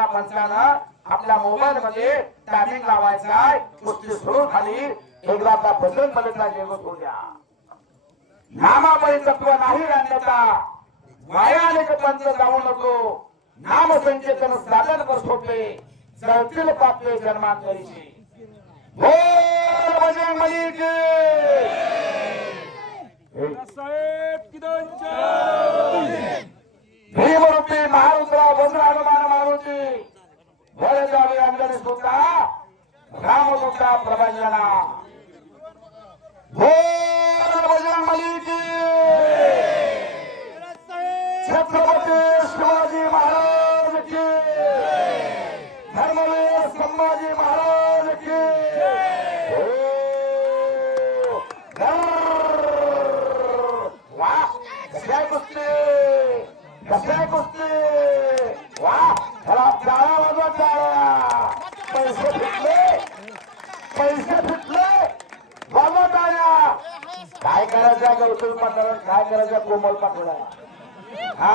एका पंचानं आपल्या मोबाईल मध्ये टायमिंग लावायचा आहे. कुस्ती सुरू झाली. एकदा आपला बजरंग बलीचा जेवत होत्या नामापरी तत्व नाही अन्यथा वायाने पंच जाऊ नको. नाम संचेतन साधन कर सोपे. जळतील पापले जन्मांतरीचे. बोल बजरंग बली की. साहेब किदनच्या भीमरूपी స్వామి అందరి సుఖ రామగుంట ప్రభంజన पैसे फुटले. पैसे फुटले वाजवा काय करायचं गौतम पाटला काय करायचं कोमल पाटला हा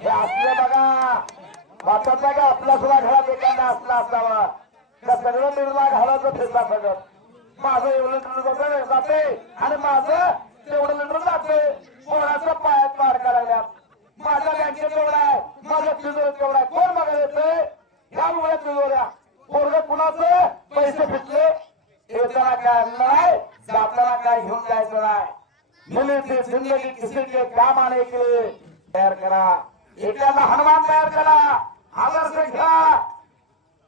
हे असलं बघा. वाटत का? आपला सुद्धा घरात एखादा असला असावा. त्या सगळं निर्णय घालायचं फिरला सगळं. माझं एवढं लिटर जाते आणि माझं तेवढं लिटर जाते कोणाचं पाय पार करायला माझ्या बँकेत तेवढा आहे माझ्या तिजोरीत तेवढा आहे कोण बघायला येतंय ह्या मुळे तिजोऱ्या पोरग कुणाचं पैसे फिटले येताना काय नाही जाताना काय घेऊन जायचं नाही. मुलीची जिंदगी किसीचे काम आले की तयार करा. एखादा हनुमान तयार करा. आदर्श घ्या.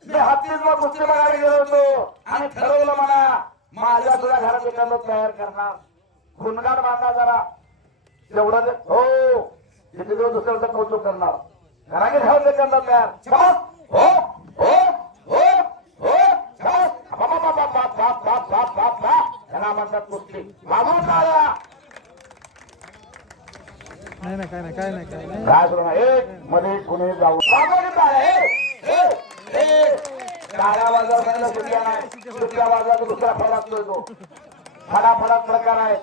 मी हत्तीजला कुस्ती बघायला गेलो होतो. आणि ठरवलं म्हणा माझ्या सुद्धा घरात एखादं तयार करणार. खुनगाड बांधा जरा. तेवढं हो. तिथे जो दुसऱ्याचं कौतुक करणार. घराने ठेवलं एखादा तयार. नाही काय नाही काय नाही काय नाही. मध्ये कुणी जाऊ काळ्या बाजार सुटल्या नाही. दुसऱ्या बाजारात येतो प्रकार आहे.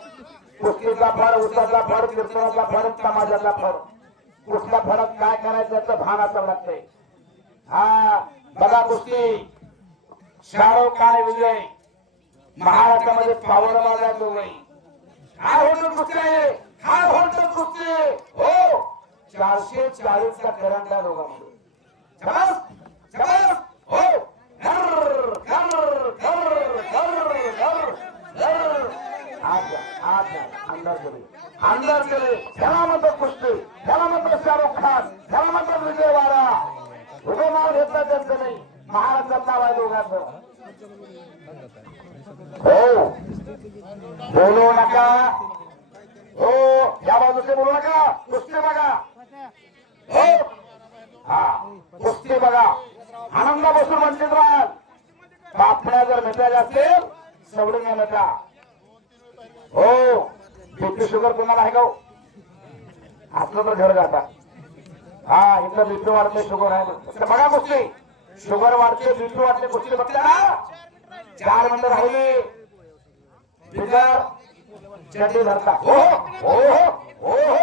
कुस्तीचा फड उसाचा फड कीर्तनाचा फड समाजाचा फड. कुठल्या फडात काय करायचं याचं भान आता लागतंय हा बघा कुस्ती. शाहरुख आणि विजय? महाराष्ट्रामध्ये पावलं मागायला दोघंही काय होतं कुस्ती आहे? काय होतं कुस्ती हो. चारशे चाळीसचा करंडा दोघांमध्ये शाबास, शाबास, हो. घर घर घर घर घर घर आजा अंदर चले अंदर चले ह्याला म्हणतात कुस्ती. ह्याला म्हणतात शाहरुख खान. ह्याला म्हणतात विजय वारा उभं नाव घेतला त्यांचं नाही. महाराष्ट्रात नाव आहे दोघांचं. हो. बोलू नका. हो या बाजूचे बोलू नका. कुस्ती बघा. हो. हा कुस्ती बघा. आनंद बसून वंचित राहाल. बापण्या जर मिटायला असतील सवडून या नका. हो. बीपी शुगर तुम्हाला आहे का हो? असलं तर घर जाता. हा इथलं बीपी वाढते शुगर आहे. बघा कुस्ती. शुगर वाढते बिंदू वाढते गोष्टी बघता ना चार मिनिटं राहिले बिगर धरता हो हो हो हो हो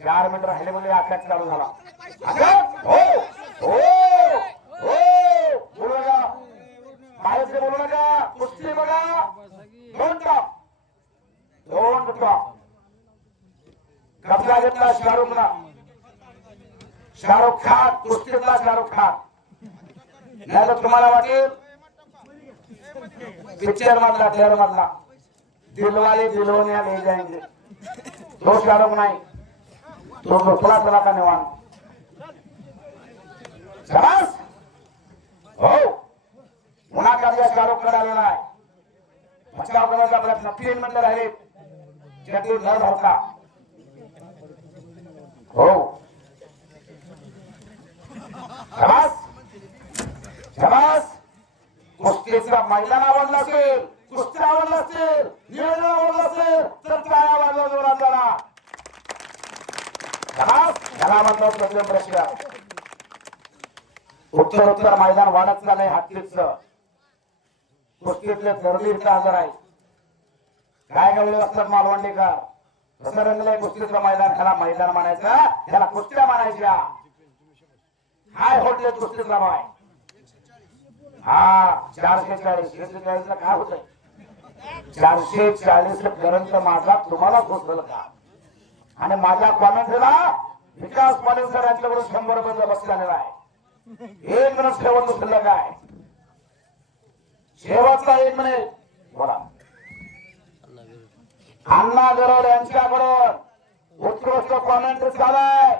चार मिनिटं राहिले म्हणजे अटॅक चालू झाला अटॅक हो हो हो बोलू नका बाहेरचे बोलू नका कुस्ती बघा दोन टॉप दोन टॉप घेतला शाहरुखला शाहरुख खान कुस्तीतला शाहरुख खान. नाही तर तुम्हाला वाटेल पिक्चर मधला ट्रेलर मधला. दिलवाले दिलवण्या ले जायचे तो शाहरुख नाही. तो झोपला चला का निवान शाबास! हो. पुन्हा कब्जा शाहरुखकडे आलेला आहे बचाव करायचा प्रयत्न तीन मिनिटं राहिले. जगदीप न धावता. हो. कुस्तीचा मैदान आवडला असेल कुस्ती आवडला असेल निवेदन आवडलं असेल तर काय आवाज जोरात जरा शाबास! याला म्हणतात प्रथम प्रश्न. उत्तर उत्तर मैदान वाढत चाललंय हत्तीच कुस्तीतले दर्दी हजर आहे काय गवळे असतात मालवंडीकर कसं रंगलंय कुस्तीतलं मैदान ह्याला मैदान म्हणायचं ह्याला कुस्त्या म्हणायच्या. काय होटले कुस्तीचा बाय हा चारशे चाळीस एकशे चाळीसला काय होत चारशे चाळीस पर्यंत माझा तुम्हाला पोचल का? आणि माझ्या कॉमेंटला विकास पाटील सर यांच्याकडून शंभर रुपयाचा बसलेला आहे. एक मिनिट शेवट शिल्लक आहे शेवटचा एक मिनिट बोला. अण्णा गरड यांच्याकडून उत्कृष्ट कॉमेंट झालाय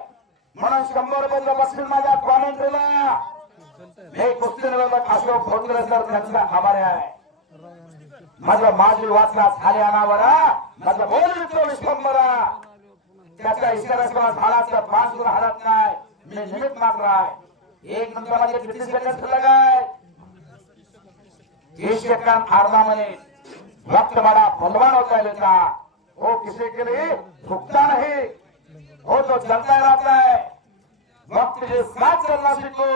म्हणून शंभर रुपयाचं बक्षीस माझ्या कॉमेंट्रीला हे कुस्ती निवेदक अशोक भोसले सर त्यांचा आभार आहे. माझं माझी वाचला झाले अनावर माझं बोल मित्र विश्वंभरा त्याच्या झाला झाडाचं पाच सुद्धा हरत नाही. मी निमित मात्र आहे. एक नंतर माझे किती सेकंड शिल्लक आहे? तीस सेकंड अर्धा मिनिट. वक्त बड़ा बलवान होता येईल का हो किसे केले? लिए नाही हो तो चलता रहता है वक्त के साथ चलना सीखो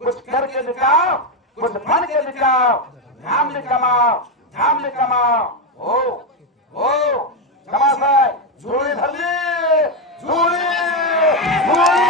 कुछ करके दिखाओ कुछ बन के दिखाओ धाम ने कमाओ धाम ने कमाओ. हो हो. कमा साहेब झोळी धरली झोळी झोळी